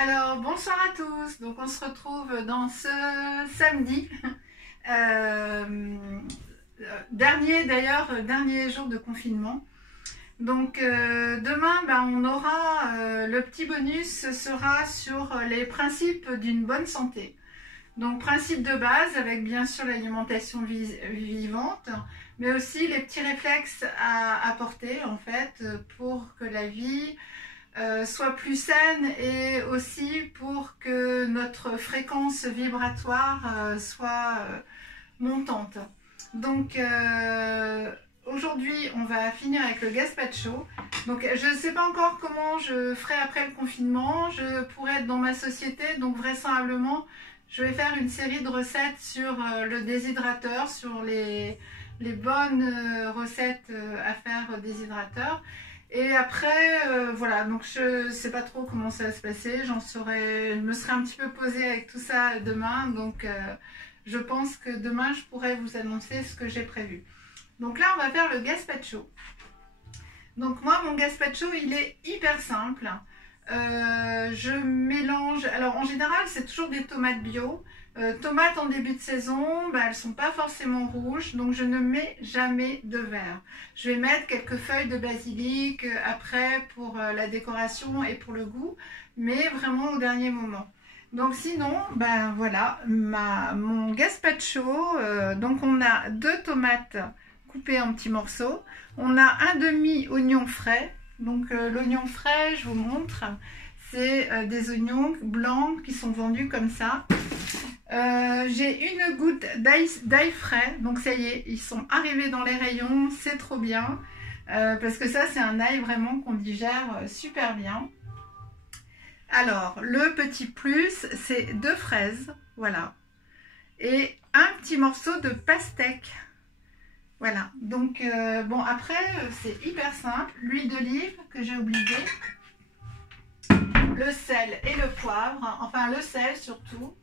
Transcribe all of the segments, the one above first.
Alors, bonsoir à tous. Donc, on se retrouve dans ce samedi, dernier jour de confinement. Donc, demain, on aura le petit bonus, ce sera sur les principes d'une bonne santé. Donc, principe de base avec bien sûr l'alimentation vivante, mais aussi les petits réflexes à apporter en fait pour que la vie soit plus saine et aussi pour que notre fréquence vibratoire soit montante. Donc aujourd'hui on va finir avec le gazpacho. Donc je ne sais pas encore comment je ferai après le confinement. Je pourrais être dans ma société, donc vraisemblablement je vais faire une série de recettes sur le déshydrateur, sur les bonnes recettes à faire déshydrateur. Et après, voilà, donc je ne sais pas trop comment ça va se passer. Je me serai un petit peu posée avec tout ça demain. Donc, je pense que demain, je pourrai vous annoncer ce que j'ai prévu. Donc là, on va faire le gazpacho. Donc moi, mon gazpacho, il est hyper simple. Je mélange, alors en général, c'est toujours des tomates bio. Tomates en début de saison, elles ne sont pas forcément rouges, donc je ne mets jamais de vert. Je vais mettre quelques feuilles de basilic après pour la décoration et pour le goût, mais vraiment au dernier moment. Donc sinon, voilà, mon gazpacho, donc on a 2 tomates coupées en petits morceaux, on a un demi-oignon frais, donc l'oignon frais, je vous montre, c'est des oignons blancs qui sont vendus comme ça. J'ai une goutte d'ail frais, donc ça y est, ils sont arrivés dans les rayons, c'est trop bien, parce que ça c'est un ail vraiment qu'on digère super bien. Alors, le petit plus, c'est 2 fraises, voilà, et un petit morceau de pastèque, voilà. Donc, bon, après, c'est hyper simple, l'huile d'olive que j'ai oublié, le sel et le poivre, enfin le sel surtout.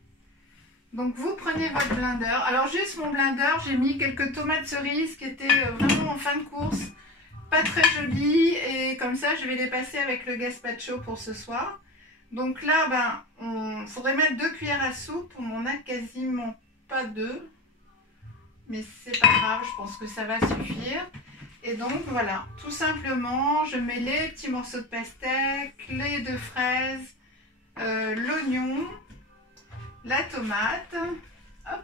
Donc vous prenez votre blender. Alors juste mon blender, j'ai mis quelques tomates cerises qui étaient vraiment en fin de course, pas très jolies, et comme ça je vais les passer avec le gazpacho pour ce soir. Donc là, on faudrait mettre 2 cuillères à soupe. On n'en a quasiment pas 2, mais c'est pas grave, je pense que ça va suffire. Et donc voilà, tout simplement, je mets les petits morceaux de pastèque, les 2 fraises, l'oignon, la tomate, hop,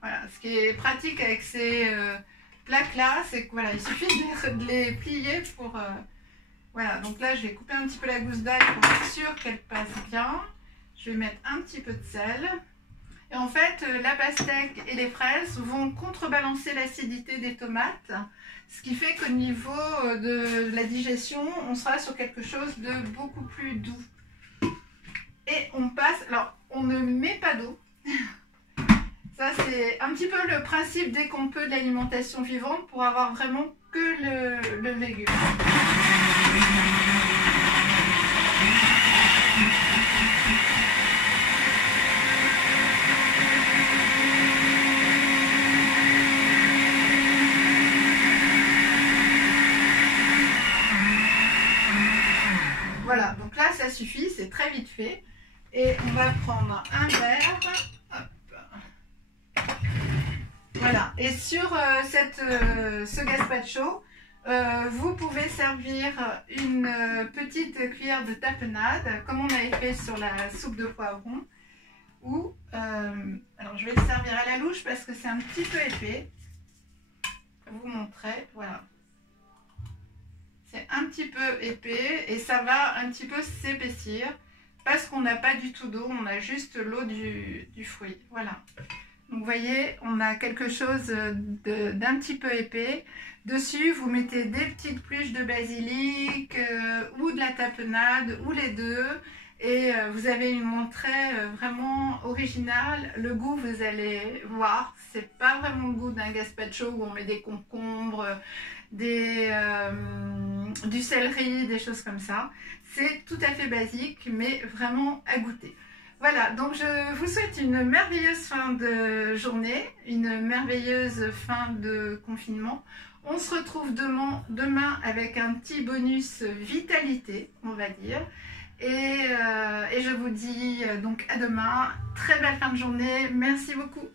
voilà. Ce qui est pratique avec ces plaques là, c'est que voilà, il suffit de les plier pour voilà. Donc là je vais couper un petit peu la gousse d'ail pour être sûr qu'elle passe bien. Je vais mettre un petit peu de sel et en fait la pastèque et les fraises vont contrebalancer l'acidité des tomates, ce qui fait qu'au niveau de la digestion on sera sur quelque chose de beaucoup plus doux. Et on passe, alors on ne met pas d'eau, ça c'est un petit peu le principe dès qu'on peut de l'alimentation vivante pour avoir vraiment que le légume. Voilà, donc là ça suffit, c'est très vite fait. Et on va prendre un verre, hop. Voilà, et sur ce gazpacho, vous pouvez servir une petite cuillère de tapenade, comme on avait fait sur la soupe de poivron, ou, alors je vais le servir à la louche parce que c'est un petit peu épais, je vais vous montrer, voilà. C'est un petit peu épais et ça va un petit peu s'épaissir. Parce qu'on n'a pas du tout d'eau, on a juste l'eau du fruit. Voilà. Donc vous voyez, on a quelque chose d'un petit peu épais. Dessus, vous mettez des petites pluches de basilic ou de la tapenade ou les deux. Et vous avez une entrée vraiment originale. Le goût, vous allez voir, c'est pas vraiment le goût d'un gazpacho où on met des concombres, du céleri, des choses comme ça. C'est tout à fait basique, mais vraiment à goûter. Voilà, donc je vous souhaite une merveilleuse fin de journée, une merveilleuse fin de confinement. On se retrouve demain avec un petit bonus vitalité, on va dire. Et je vous dis donc à demain. Très belle fin de journée. Merci beaucoup.